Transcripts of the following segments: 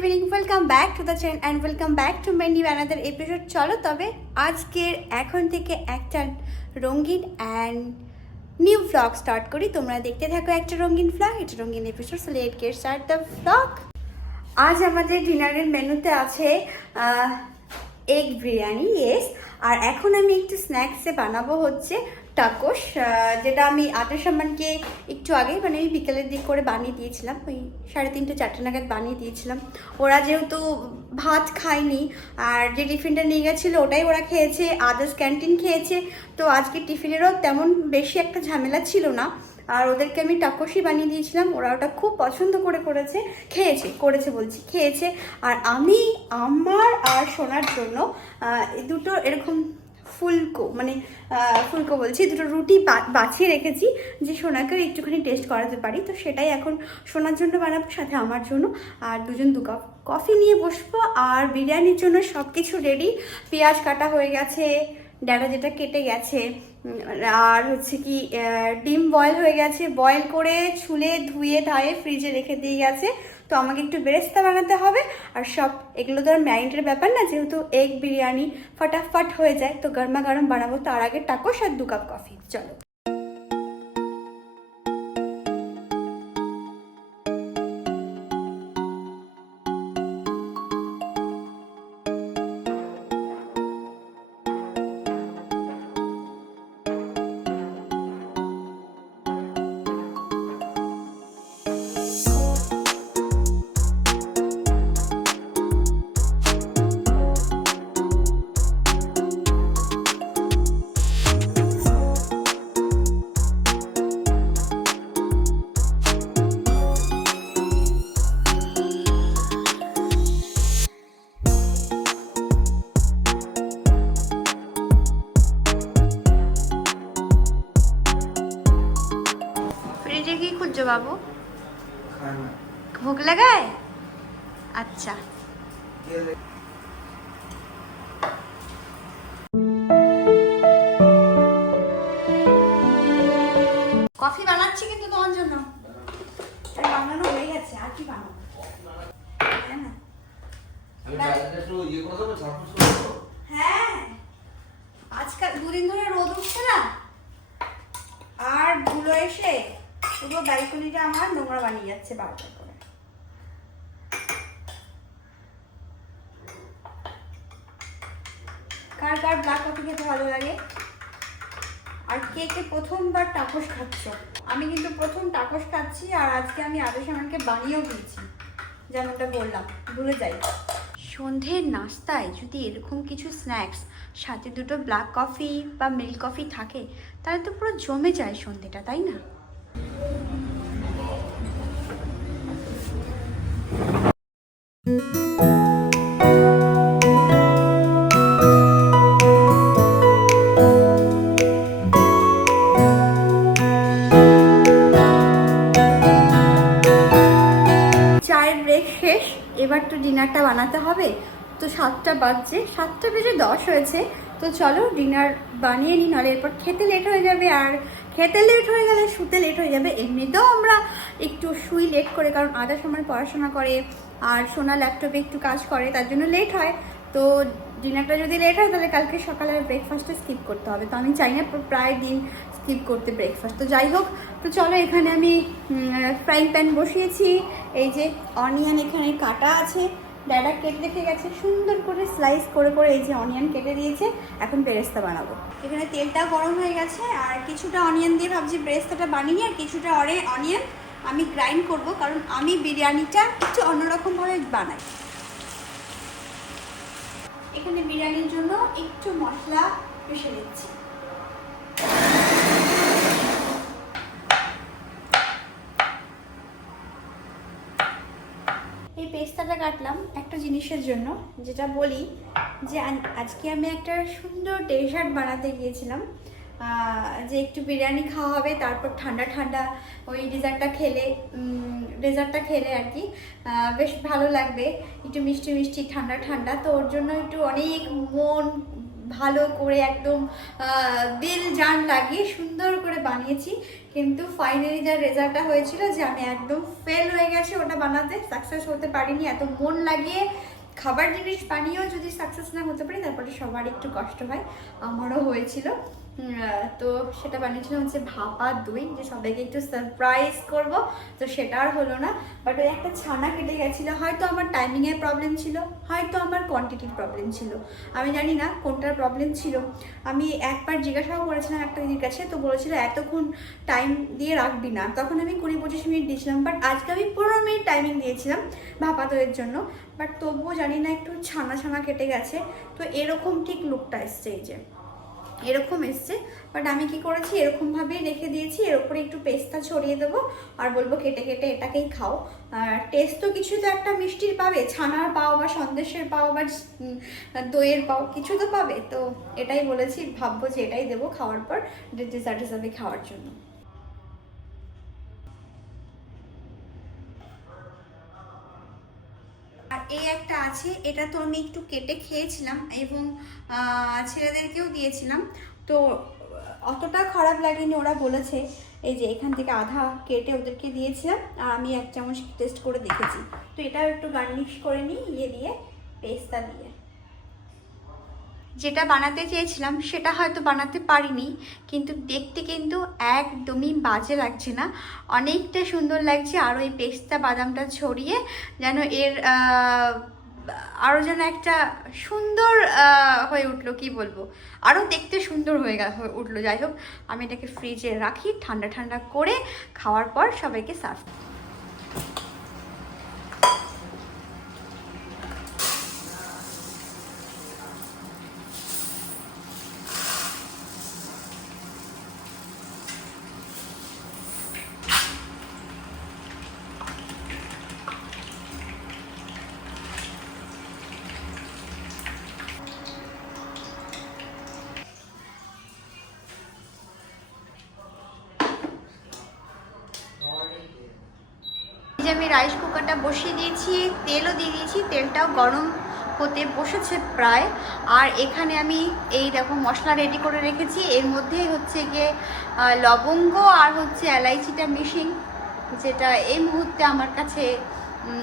Evening, welcome back to the channel and welcome back to my new another episode. চলো তবে আজকের এখন থেকে একটা রঙিন অ্যান্ড নিউ ভ্লগ স্টার্ট করি। তোমরা দেখতে থাকো একটা রঙিন ভ্লগ, এটা রঙিন episode. So late get start the vlog. আজ আমাদের ডিনারের মেনুতে আছে এগ বিরিয়ানি, ইয়েস। আর এখন আমি একটু স্ন্যাক্সে বানাবো হচ্ছে টাকোস, যেটা আমি আটার সামানকে একটু আগে মানে আমি বিকেলের দিক করে বানিয়ে দিয়েছিলাম, ওই 3:30 4টে নাগাদ বানিয়ে দিয়েছিলাম। ওরা যেহেতু ভাত খায়নি আর যে টিফিনটা নিয়ে গেছিলো ওটাই ওরা খেয়েছে, আদার্স ক্যান্টিন খেয়েছে, তো আজকে টিফিনেরও তেমন বেশি একটা ঝামেলা ছিল না। আর ওদেরকে আমি টাকোসই বানিয়ে দিয়েছিলাম, ওরা ওটা খুব পছন্দ করে খেয়েছে। আর আমি আমার আর সোনার জন্য দুটো এরকম ফুলকো বলছি, দুটো রুটি বাছিয়ে রেখেছি যে সোনাকেও একটুখানি টেস্ট করাতে পারি। তো সেটাই এখন সোনার জন্য বানাবো, সাথে আমার জন্য। আর দু কাপ কফি নিয়ে বসবো। আর বিরিয়ানির জন্য সব কিছু রেডি, পেঁয়াজ কাটা হয়ে গেছে, ডাটা যেটা কেটে গেছে, আর হচ্ছে কি ডিম বয়েল হয়ে গেছে, বয়েল করে ছুলে ধুয়ে ধায়ে ফ্রিজে রেখে দিয়ে গেছে। তো আমাকে একটু বেরেস্তা বানাতে হবে। আর সব এগুলো তো আর ম্যারিনেটের ব্যাপার না, যেহেতু এগ বিরিয়ানি ফটাফট হয়ে যায়, তো গরমা গরম বানাবো। তার আগে টাকোস আর 2 কাপ কফি। চলো। ফ্রিজে কি খুঁজছো বাবু? ভোগ লাগায়? আচ্ছা, কফি বানাচ্ছি কিন্তু তোমার জন্য। বানানো হয়ে গেছে, আর কি বানাবো? হ্যাঁ, আজকাল 2 দিন ধরে রোদ উঠছে না, আর ধুলো এসে পুরো ব্যালকনিটা আমার নোংরা বানিয়ে যাচ্ছে বারবার করে। কার কার ব্ল্যাক কফি খেতে ভালো লাগে? আর কে কে প্রথমবার টাকোস খাচ্ছ? আমি কিন্তু প্রথম টাকোস খাচ্ছি, আর আজকে আমি আদেশ আমাকে বানিয়েও দিয়েছি, যেমনটা বললাম, ভুলে যাই। সন্ধ্যের নাস্তায় যদি এরকম কিছু স্ন্যাক্স সাথে 2টো ব্ল্যাক কফি বা মিল্ক কফি থাকে, তাহলে তো পুরো জমে যায় সন্ধ্যেটা, তাই না? চায়ের ব্রেক শেষ, এবার তো ডিনারটা বানাতে হবে। তো 7টা বাজছে, 7টা বেজে 10 হয়েছে। তো চলো ডিনার বানিয়ে নিই, নাহলে এরপর খেতে লেট হয়ে যাবে। আর খেতে লেট হয়ে গেলে শুতে লেট হয়ে যাবে। এমনিতেও আমরা একটু শুই লেট করে, কারণ আধা সময় পড়াশোনা করে আর সোনা ল্যাপটপে একটু কাজ করে, তার জন্য লেট হয়। তো ডিনারটা যদি লেট হয় তাহলে কালকে সকালে ব্রেকফাস্টটা স্কিপ করতে হবে। তো আমি চাই না প্রায় দিন স্কিপ করতে ব্রেকফাস্ট। তো যাই হোক, তো চলো এখানে আমি ফ্রাইং প্যান বসিয়েছি। এই যে অনিয়ন এখানে কাটা আছে, ডাটা কেটে রেখে গেছে, সুন্দর করে স্লাইস করে করে এই যে অনিয়ন কেটে দিয়েছে। এখন বেরেস্তা বানাবো। এখানে তেলটা গরম হয়ে গেছে, আর কিছুটা অনিয়ন দিয়ে ভাবছি বেরেস্তাটা বানিয়ে, আর কিছুটা অনিয়ন আমি গ্রাইন্ড করব, কারণ আমি বিরিয়ানিটা একটু অন্যরকমভাবে বানাই। এখানে বিরিয়ানির জন্য একটু মশলা পিষে দিচ্ছি। এই পেস্তাটা কাটলাম একটা জিনিসের জন্য, যেটা বলি যে আজকে আমি একটা সুন্দর ডেজার্ট বানাতে গিয়েছিলাম, যে একটু বিরিয়ানি খাওয়া হবে, তারপর ঠান্ডা ঠান্ডা ওই ডেজার্টটা খেলে আর কি বেশ ভালো লাগবে, একটু মিষ্টি মিষ্টি ঠান্ডা ঠান্ডা। তো ওর জন্য একটু অনেক মন ভালো করে একদম দিল জান লাগিয়ে সুন্দর করে বানিয়েছি, কিন্তু ফাইনালি যা রেজাল্টটা হয়েছিল যে আমি একদম ফেল হয়ে গেছি ওটা বানাতে, সাকসেস হতে পারিনি। এত মন লাগিয়ে খাবার জিনিস বানিয়েও যদি সাকসেস না হতে পারি তারপরে সবার একটু কষ্ট হয়, আমারও হয়েছিল। তো সেটা বানিয়েছিলাম হচ্ছে ভাপা দই, যে সবাইকে একটু সারপ্রাইজ করব, তো সেটা আর হলো না। বাট ওই একটা ছানা কেটে গেছিলো, হয়তো আমার টাইমিংয়ের প্রবলেম ছিল, হয়তো আমার কোয়ান্টিটির প্রবলেম ছিল, আমি জানি না কোনটার প্রবলেম ছিল। আমি একবার জিজ্ঞাসাও করেছিলাম একটা দিদির কাছে, তো বলেছিল এতক্ষণ টাইম দিয়ে রাখবি না, তখন আমি 20-25 মিনিট দিয়েছিলাম, বাট আজকে আমি 15 মিনিট টাইমিং দিয়েছিলাম ভাপা দইয়ের জন্য, বাট তবুও জানি না একটু ছানা ছানা কেটে গেছে। তো এরকম ঠিক লুকটা এসছে, এই যে এরকম এসছে। বাট আমি কি করেছি, এরকমভাবেই রেখে দিয়েছি, এর উপরে একটু পেস্তা ছড়িয়ে দেবো আর বলবো কেটে কেটে এটাকেই খাও। আর টেস্ট তো কিছু তো একটা মিষ্টির পাবে, ছানার পাও বা সন্দেশের পাও বা দইয়ের পাও, কিছু তো পাবে। তো এটাই বলেছি, ভাববো যে এটাই দেবো খাওয়ার পর ডেজার্ট হিসাবে খাওয়ার জন্য। আর এই একটা আছে, এটা তো আমি একটু কেটে খেয়েছিলাম এবং ছেলেদেরকেও দিয়েছিলাম, তো অতটা খারাপ লাগেনি, ওরা বলেছে। এই যে এখান থেকে আধা কেটে ওদেরকে দিয়েছিলাম আর আমি 1 চামচ টেস্ট করে দেখেছি। তো এটাও একটু গার্নিশ করে নিই ইয়ে দিয়ে, পেস্তা দিয়ে। যেটা বানাতে চেয়েছিলাম সেটা হয়তো বানাতে পারিনি, কিন্তু দেখতে কিন্তু একদমই বাজে লাগছে না, অনেকটা সুন্দর লাগছে। আর ওই পেস্তা বাদামটা ছড়িয়ে যেন এর আরও যেন একটা সুন্দর হয়ে উঠলো, কি বলবো, আরও দেখতে সুন্দর হয়ে উঠলো। যাই হোক, আমি এটাকে ফ্রিজে রাখি, ঠান্ডা ঠান্ডা করে খাওয়ার পর সবাইকে সার্ভ। আমি রাইস কুকারটা বসিয়ে দিয়েছি, তেলও দিয়ে দিয়েছি, তেলটাও গরম হতে বসেছে প্রায়। আর এখানে আমি এই দেখো মশলা রেডি করে রেখেছি, এর মধ্যে হচ্ছে গিয়ে লবঙ্গ আর হচ্ছে এলাইচিটা মিশিং, যেটা এই মুহূর্তে আমার কাছে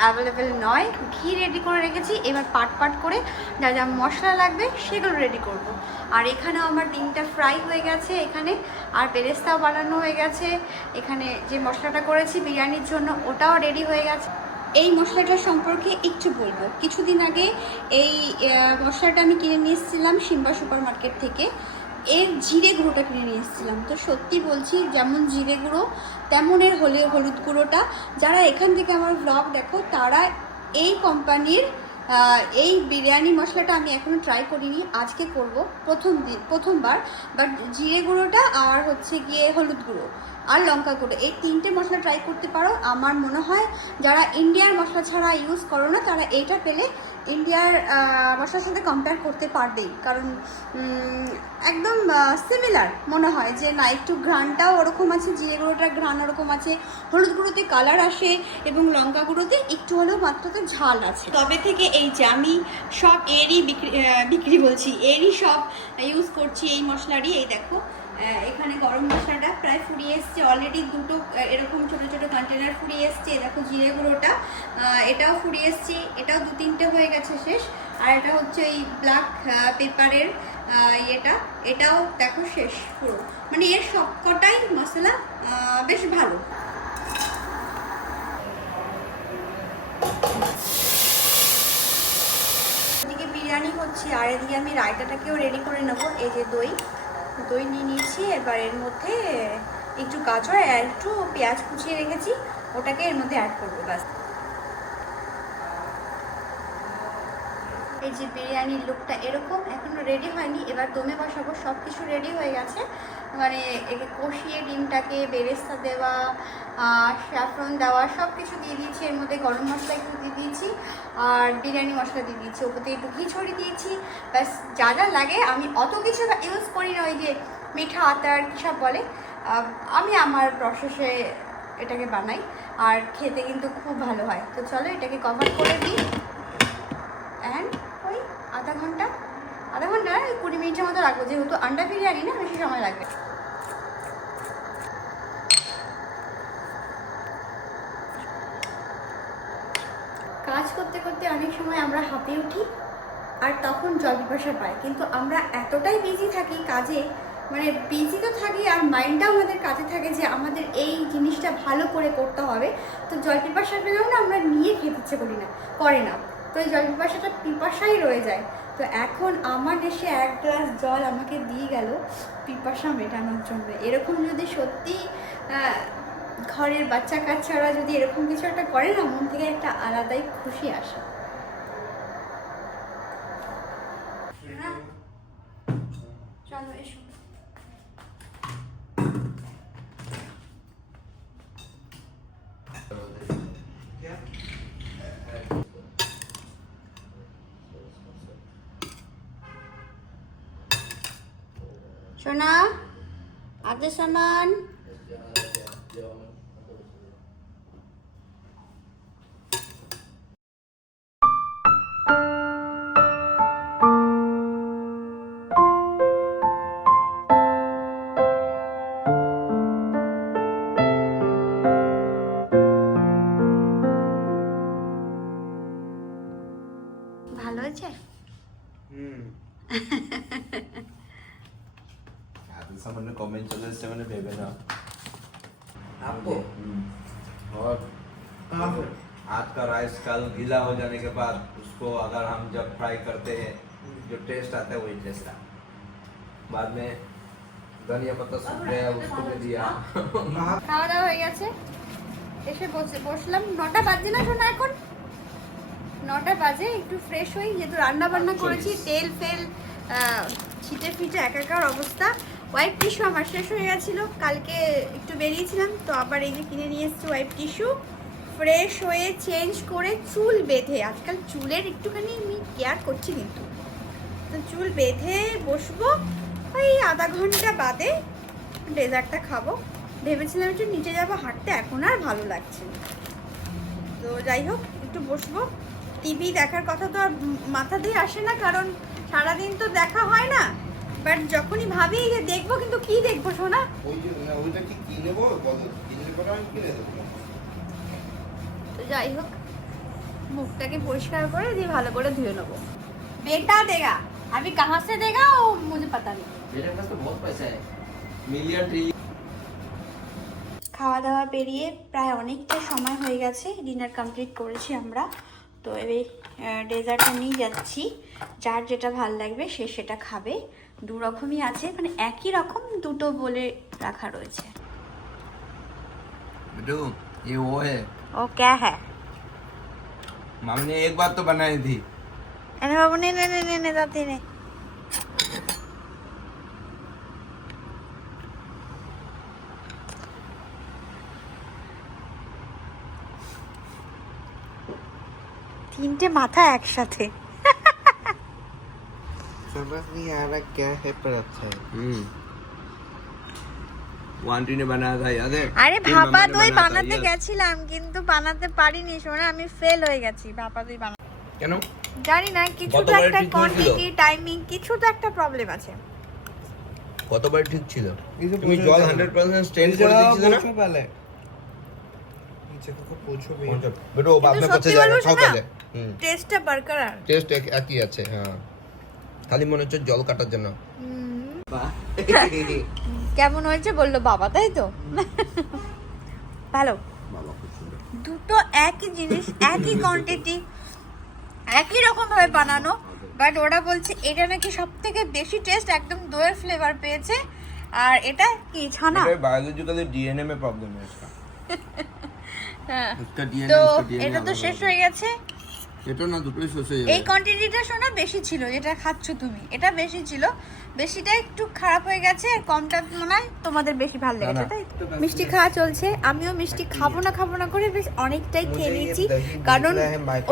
অ্যাভেলেবেল নয়। ঘি রেডি করে রেখেছি, এবার পাট পাট করে যা যা মশলা লাগবে সেগুলো রেডি করব। আর এখানেও আমার ডিমটা ফ্রাই হয়ে গেছে এখানে, আর বেরেস্তাও বানানো হয়ে গেছে। এখানে যে মশলাটা করেছি বিরিয়ানির জন্য ওটাও রেডি হয়ে গেছে। এই মশলাটার সম্পর্কে একটু বলবো। কিছুদিন আগে এই মশলাটা আমি কিনে নিয়ে এসেছিলাম সিম্বা সুপার মার্কেট থেকে, এর জিরে গুঁড়োটা কিনে নিয়ে এসেছিলাম। তো সত্যি বলছি, যেমন জিরে গুঁড়ো তেমন এর হলুদ গুঁড়োটা। যারা এখান থেকে আমার ব্লগ দেখো তারা এই কোম্পানির এই বিরিয়ানি মশলাটা আমি এখনও ট্রাই করিনি, আজকে করব প্রথমবার। বাট জিরে গুঁড়োটা আর হচ্ছে গিয়ে হলুদ গুঁড়ো আর লঙ্কা গুঁড়ো, এই 3টে মশলা ট্রাই করতে পারো। আমার মনে হয় যারা ইন্ডিয়ার মশলা ছাড়া ইউজ করো না তারা এইটা পেলে ইন্ডিয়ার মশলার সাথে কম্পেয়ার করতে পারবেই, কারণ একদম সিমিলার মনে হয় যে না, একটু ঘ্রাণটাও ওরকম আছে, জিরে গুঁড়োটার ঘ্রাণ ওরকম আছে, হলুদ গুঁড়োতে কালার আসে এবং লঙ্কা গুঁড়োতে একটু হলেও মাত্রাতে ঝাল আছে। তবে থেকে এই যে আমি সব এরই বিক্রি বলছি, এরই সব ইউজ করছি এই মশলারই। এই দেখো এখানে গরম মশলাটা প্রায় ফুরিয়ে এসছে অলরেডি, 2টো এরকম ছোটো ছোটো কন্টেনার ফুরিয়ে এসছে। দেখো জিরে গুঁড়োটা এটাও ফুরিয়ে এসছে, এটাও 2-3টে হয়ে গেছে শেষ। আর এটা হচ্ছে এই ব্ল্যাক পেপারের ইয়েটা, এটাও দেখো শেষ পুরো। মানে এর সবকটাই মশলা বেশ ভালো। এদিকে বিরিয়ানি হচ্ছে আর এদিকে আমি রায়তাটাকেও রেডি করে নেবো। এই যে দই নিয়ে নিয়েছি, এবার এর মধ্যে একটু গাজর আর একটু পেঁয়াজ কুচিয়ে রেখেছি, ওটাকে এর মধ্যে অ্যাড করবো ব্যাস। এই যে বিরিয়ানির লুকটা এরকম, এখনো রেডি হয়নি, এবার দমে বসাবো। সব কিছু রেডি হয়ে গেছে, মানে একে কষিয়ে ডিমটাকে বেরেস্তা দেওয়া, স্যাফরন দেওয়া, সব কিছু দিয়ে দিয়েছি। এর মধ্যে গরম মশলা একটু দিয়ে দিয়েছি আর বিরিয়ানি মশলা দিয়ে দিয়েছি, ওপরে একটু ঘি ছড়িয়ে দিয়েছি, ব্যাস। যা যা লাগে আমি অত কিছু ইউজ করি না, ওই যে মিঠা আতার কী সব বলে, আমি আমার প্রসেসে এটাকে বানাই আর খেতে কিন্তু খুব ভালো হয়। তো চলো এটাকে কভার করে দিই, অ্যান্ড ওই আধা ঘন্টা আধা ঘন্টা 20 মিনিটের মতো রাখবো, যেহেতু আন্ডা বিরিয়ানি না, বেশি সময় লাগবে। কাজ করতে করতে অনেক সময় আমরা হাঁপিয়ে উঠি আর তখন জল পিপাসা পায়, কিন্তু আমরা এতটাই বিজি থাকি কাজে, মানে বিজি তো থাকি আর মাইন্ডটাও আমাদের কাজে থাকে যে আমাদের এই জিনিসটা ভালো করে করতে হবে। তো জল পিপাসা পেলেও না আমরা নিয়ে খেতে ইচ্ছে করে না, তো এই জল পিপাসাটা পিপাসাই রয়ে যায়। তো এখন আমার এসে 1 গ্লাস জল আমাকে দিয়ে গেল পিপাসা মেটানোর জন্য। এরকম যদি সত্যি ঘরের বাচ্চা কাচ্চারা যদি এরকম কিছু একটা করে না, মন থেকে একটা আলাদাই খুশি আসে। চলো এসো। সোনা, আগে সামান। ভালো হয়েছে? सामने कमेंट चले इससे मैंने भेजे ना आपको और कहाँ पे? आज का राइस कल गीला हो जाने के बाद उसको अगर हम जब फ्राई करते हैं जो टेस्ट आता है वही टेस्ट आता है। बाद में धनिया पत्ता सूख गया उसको भी दिया খাওয়া দাওয়া হয়ে গেছে, এসে বসলাম। 9টা বাজে না শোনা, এখন 9টা বাজে। একটু ফ্রেশ হই, যেহেতু রান্না বান্না করেছি, তেল ফেল ছিটে ফিটে একাকার অবস্থা। ওয়াইপ টিস্যু আমার শেষ হয়ে গেছিলো, কালকে একটু বেরিয়েছিলাম, তো আবার এই যে কিনে নিয়ে এসেছি ওয়াইপ টিস্যু। ফ্রেশ হয়ে চেঞ্জ করে চুল বেঁধে, আজকাল চুলের একটুখানি আমি কেয়ার করছি কিন্তু, তো চুল বেঁধে বসবো। ওই আধা ঘন্টা বাদে ডেজার্টটা খাবো। ভেবেছিলাম একটু নিচে যাবো হাঁটতে, এখন আর ভালো লাগছে না। তো যাই হোক, একটু বসবো। টিভি দেখার কথা তো আর মাথা দিয়ে আসে না, কারণ সারাদিন তো দেখা হয় না। বাট যখনই ভাবি যে দেখবো, কিন্তু কি দেখবো শোনা? ওইটা কি কিনে নেবো, কিনলে পরে আমি কিনে দেবো। তো যাই হোক, মুখটাকে পরিষ্কার করে দিয়ে ভালো করে ধুয়ে নেবো। বেটা দেগা, अभी कहाँ से देगा वो मुझे पता नहीं। मेरे पास तो बहुत पैसा है, मिलियन ट्रिलियन। খাওয়া দাওয়া পেরিয়ে প্রায় অনেকটা সময় হয়ে গেছে, ডিনার কমপ্লিট করেছি আমরা। তো এবার ডেজার্টটা নিয়ে যাচ্ছি, যার যেটা ভাল লাগবে সে সেটা খাবে। 2 রকমই আছে, মানে একই রকম দুটো বলে রাখা রয়েছে। बेटू ये वो है ও ক্যা হ্যাঁ? मामी ने एक बार तो बनाई थी अरे बाबू ने ने जाती ने। তিনটে মাথা একসাথে। समझ नहीं आ रहा क्या है, पर अच्छा है। वो आंटी ने बनाया था याद है? আরে तीन ভাপা मम्मा ने দই बनाया था, বানাতে yes। গেছিলাম, কিন্তু বানাতে পারিনি শোনা, আমি ফেল হয়ে গেছি ভাপা দই বানাতে। কেন? জানি না, কিছু তো গতবার একটা ঠিক হয়েছিল। কোয়ান্টিটি টাইমিং কিছু তো একটা প্রবলেম আছে। কতবার ঠিক ছিল? इसे তুমি पूछो জল जरा। 100% স্ট্রেন इसे করে দিয়েছিলে না? पूछो पहले। नीचे को पूछो भी। বেটো বাদ কিন্তু মে সত্যি পচে যাবে, বলবো খাও শোনা, তাহলে। টেস্টটা বরকরার। টেস্ট একই আছে, হ্যাঁ, খালি মনে হচ্ছে জল কাটার জন্য। কেমন হয়েছে বললো বাবা, তাই তো? ভালো। বাবা খুব সুন্দর। দুটো একই জিনিস, একই কোয়ান্টিটি, একই রকম ভাবে বানানো, বাট ওরা বলছে এটা নাকি সব থেকে বেশি টেস্ট, একদম দইয়ের ফ্লেভার পেয়েছে। আর এটা কি ছানা? ये बायोलॉजिकली डीएनए में प्रॉब्लम है इसका। হ্যাঁ, इसका डीएनए তো उसका डीएनए এটা তো শেষ হয়ে গেছে। এটা না দুটোই শেষ হয়ে এই যাবে। কোয়ান্টিটিটা শোনা বেশি ছিল, যেটা খাচ্ছ তুমি, এটা বেশি ছিল। বেশিটা একটু খারাপ হয়ে গেছে, আর কমটা মনে হয় তোমাদের বেশি ভালো লেগেছে, তাই তো? মিষ্টি খাওয়া চলছে, আমিও মিষ্টি খাবো না করে বেশ অনেকটাই খেয়ে নিয়েছি, কারণ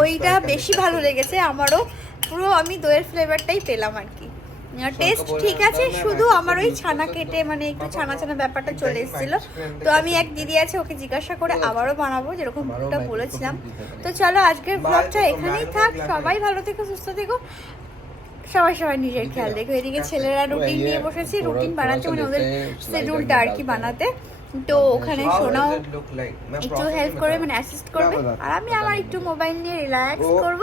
ওইটা বেশি ভালো লেগেছে আমারও। পুরো আমি দইয়ের ফ্লেভারটাই পেলাম আর কি। টেস্ট ঠিক আছে, শুধু আমার ওই ছানা কেটে মানে একটু ছানা ছানা ব্যাপারটা চলে এসেছিল। তো আমি এক দিদি আছে, ওকে জিজ্ঞাসা করে আবারও বানাবো, যেরকমটা বলেছিলাম। তো চলো আজকের ব্লগটা এখানেই থাক, সবাই ভালো থেকো, সুস্থ থেকো। সবাই সবাই নিজের খেয়াল রেখো। এদিকে ছেলেরা রুটিন নিয়ে বসেছে, রুটিন বানাচ্ছে মানে ওদের শিডিউলটা আর কি বানাতে। তো ওখানে সোনাও একটু হেল্প করবে, মানে অ্যাসিস্ট করবে, আর আমি আমার একটু মোবাইল নিয়ে রিল্যাক্স করব।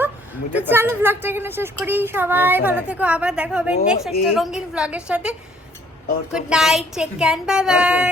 তো চলো ব্লগটা এখানে শেষ করি। সবাই ভালো থেকো, আবার দেখা হবে নেক্সট একটা রঙিন ব্লগের সাথে। Good night, take care, bye by.